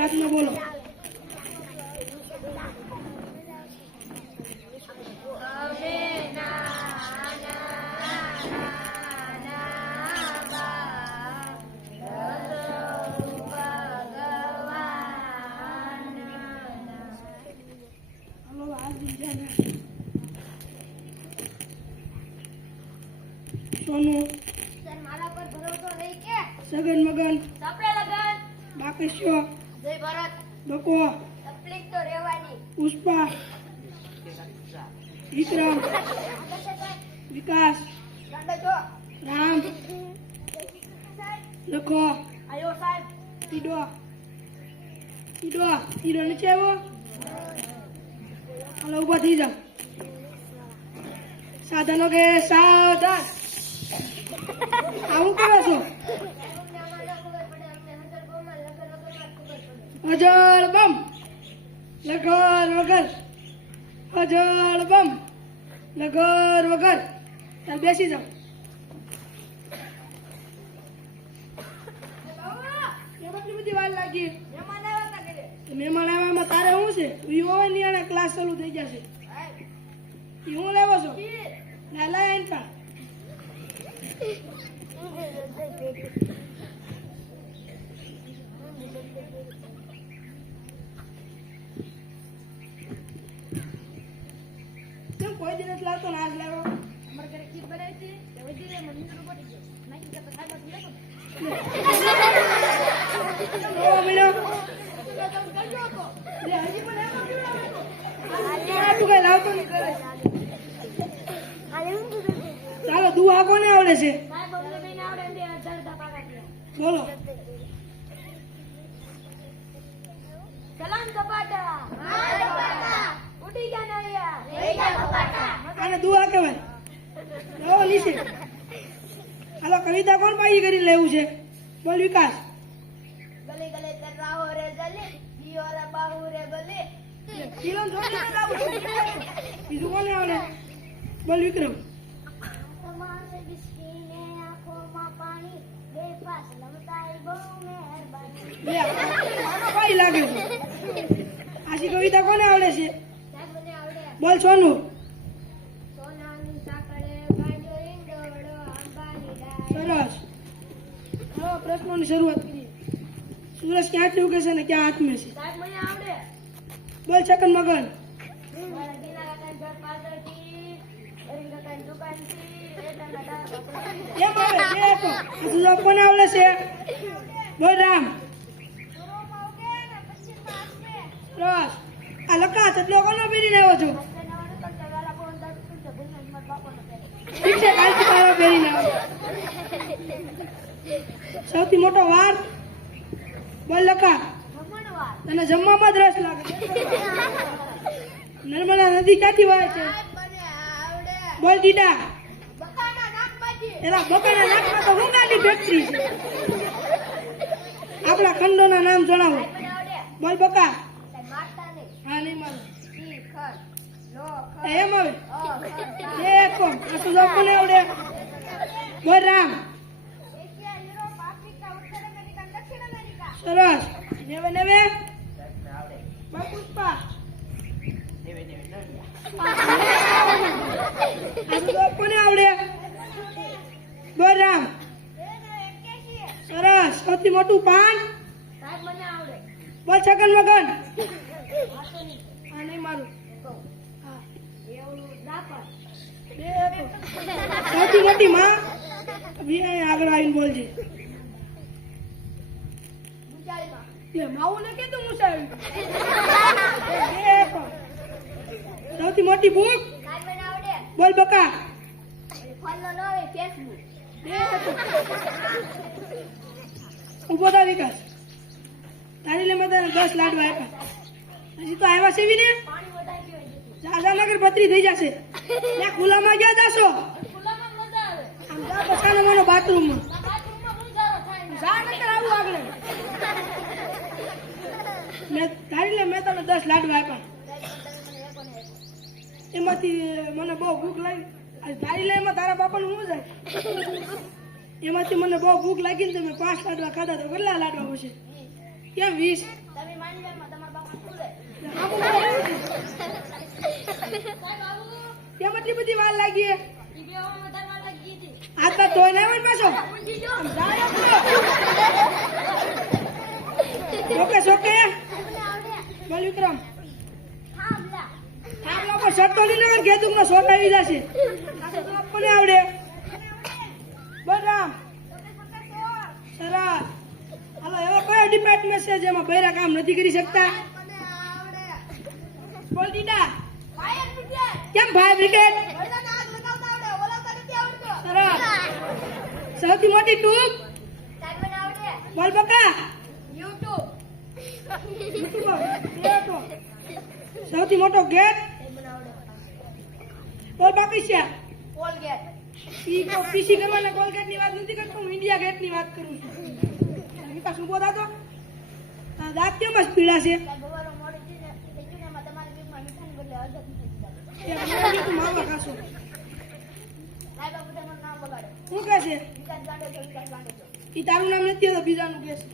ગુજરાતમાં બોલો. સોનું સર મારા પર ભરોસો રહી કે સગન મગન સપડે લગન બાકેશ્યો જય ભારત બકો તકલીફ તો રહેવાની પુષ્પા વિક્રમ વિકાસ ગાંડો છો રામ લખો આયો સાહેબ ઈડો ઈડો ઈડો નીચે આવ્યો. હાલો ઉભા થઈ જાઓ. સાધનો કે સાવધાન. આવું કરો છો? અજળ બમ લગર વગર અજળ બમ લગર વગર. ચાલ બેસી જાઓ. એમાં કેટલી બધી વાર લાગી? મહેમાન આવ્યામાં તારે શું છે? ઈ હોય ને આના ક્લાસ ચાલુ થઈ જશે. ઈ હું લેવો છો? ના લાય એનકા. કેમ કોઈ દિવસ લાવતો ને આજ લાવ્યો? અમાર ઘરે ખીર બનાવી હતી તે વધી રે મમ્મી તો પડી ગયો નાખી કે ખાઈ બસ લેકો ઓ મીનો કરજો તો લે હજી પણ એમ કેવું લાવતો? આ તું કઈ લાવતો નહીં કરે. ચાલો દુઆ કોને આવડે છે? સાહેબ અમને બેન આવડે ને અડધા પાકા દે બોલો. સલામ કપાટા ઉડી ગયા નળિયા લઈ ગયા કપાટા આને દુઆ કહેવાય. લો નીચે. હાલો કવિતા કોણ પાઈ કરીને લેવું છે? બોલ વિકાસ. ગલે ગલે તરાવો રે જલે દિયો રે બાહુ રે ગલે કિલો જોડી લાવું છું. બીજું કોને આવડે? બોલ વિક્રમ. તમારે બિસ્કીને આંખોમાં પાણી બે પાસ લમતાઈ બહુ મહેરબાની લે આનો પાઈ લાગે છે. આશી કવિતા કોને આવડે છે? સાહેબ મને આવડે બોલ સોનું. સોનાની સાકળે ગાંજો ઈંડોળો આંબાની ડાળ સરસ. હવે પ્રશ્નોની શરૂઆત કરીએ. સૂરજ ક્યાંથી ઉગે છે ને ક્યાં આથમે છે? સાહેબ મને આવડે બોલ છકન મગન. મારા દીના કાકાની ઘર પાછળથી એરી કાકાની દુકાનથી એટલા ડાળ કેમ આવે? બે આપો. આ જવાબ કોને આવડે છે? બોલ રામ. સરસ. આ લકા ચટલો કોનો પહેરીને આવ્યો છો? ઠીક છે કાલથી તારો પહેરીને આવ્યો. સૌથી મોટો વાર? બોલ લકા. તને જમવામાં જ રસ લાગે. નર્મદા નદી ક્યાંથી વહે છે? બોલ દીડા. એલા બકાના નાકમાં તો હુંગાની ફેક્ટરી છે. આપણા ખંડોના નામ જણાવો. બોલ બકા. હા નહીં મારું. એમ આવે. એક કોમ. આ સુધાર કોને આવડે? બોલ રામ. સરસ. નેવે નેવે. બોલ પુષ્પા. આ સુધાર કોને આવડે? બોલ રામ. સરસ. સૌથી મોટું પાન? બોલ છગન મગન. હા નહીં મારું. હા. બે આપો. સૌથી મોટી માં? આગળ આવીને બોલજે. લે માવું ને કીધું મુસાવી. બે આપો. સૌથી મોટી ભૂખ? બોલ બકા. બે આપો. ઉભો થા વિકાસ. તારી લે મેં તને 10 લાડવા આપ્યા. હજી તો આવ્યા છે ને? દાદા નગર પતરી થઈ જશે. ત્યાં ખુલ્લામાં ગયા જાશો? આમ જા બસાનો મને બાથરૂમમાં. જા નકર આવું આગળ. તારી લે મેં તને 10 લાડવા આપ્યા. એમાંથી મને બહુ ભૂખ લાગી. તારી લે એમાં તારા બાપાનું શું જાય? એમાંથી મને બહુ ભૂખ લાગી ને મેં 5 લાડવા ખાધા તો કેટલા લાડવા હશે? કેમ 20? કેમ એટલી બધી વાર લાગી ઈ બેવામાં વધારે વાર લાગી હતી. હાથ પગ ધોઈને આવ્યો ને પાછો ઊંઘી ગયો. આમ જાડો છો. ઓકે ઓકે મને આવડે. બોલ વિક્રમ હા બલા. થાંભલા પર સટ્ટો લઈને આગળ ખેતુકનો શોટ આવી જશે આ તો આપણને આવડે બોલ રામ સરસ હાલો એવો કયો ડિપાર્ટમેન્ટ છે જેમાં બૈરા કામ નથી કરી શકતા મને આવડે. બોલ દીડા ફાયર બ્રિગેડ. કેમ ફાયર બ્રિગેડ બધાને આગ લગાવતા આવડે. ઓલાવતા નથી આવડતું. સરસ સૌથી મોટી ટૂબ સાહેબ મને આવડે. બોલ બકા યુટ્યુબ. સૌથી મોટો ગેટ સાહેબ મને આવડે. બોલ બાકી છે કોલગેટ. પીસી કરવાના કોલગેટ ની વાત નથી કરતો હું ઇન્ડિયા ગેટ ની વાત કરું છું વિકાસ ઉભો થતો આ દાંત કેમ બસ પીળા છે સાહેબ બવારો મોડું થઈને થઈ ગયું ને એમાં તમારા ગીતમાં મીઠાની બદલે અડધા થઈ ગયા. એ મને કીધું માવા ખાશો સાહેબ આ બધા મારું નામ બગાડે. શું કહે છે વિકાસ ગાંડો છો, વિકાસ ગાંડો છો. ઈ તારું નામ નથી તો બીજાનું કહે છે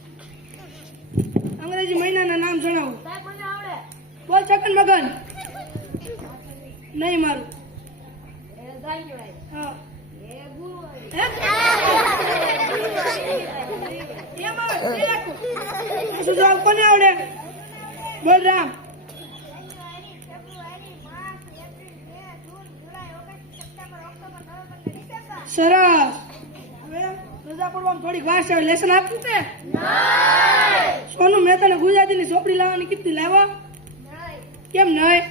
અંગ્રેજી મહિનાના નામ જણાવો સાહેબ મને આવડે. બોલ છગન મગન નહીં મારું એ ગાયું આવે. હા એ ગુરુ આવે. હે? એમ આવે, એ રાખો. શું જવાબ કોને આવડે બોલ રામ જાન્યુઆરી, ફેબ્રુઆરી, માર્ચ, એપ્રિલ, મે, જૂન, જુલાઈ, ઓગસ્ટ, સપ્ટેમ્બર, ઓક્ટોબર, નવેમ્બર ને ડિસેમ્બર. સરસ હવે રજા પડવામાં થોડીક વાર છે હવે લેસન આપવું તે સોનું મેં તને ગુજરાતીની ચોપડી લાવવાની કીધી લાવ્યો નહીં. કેમ નહીં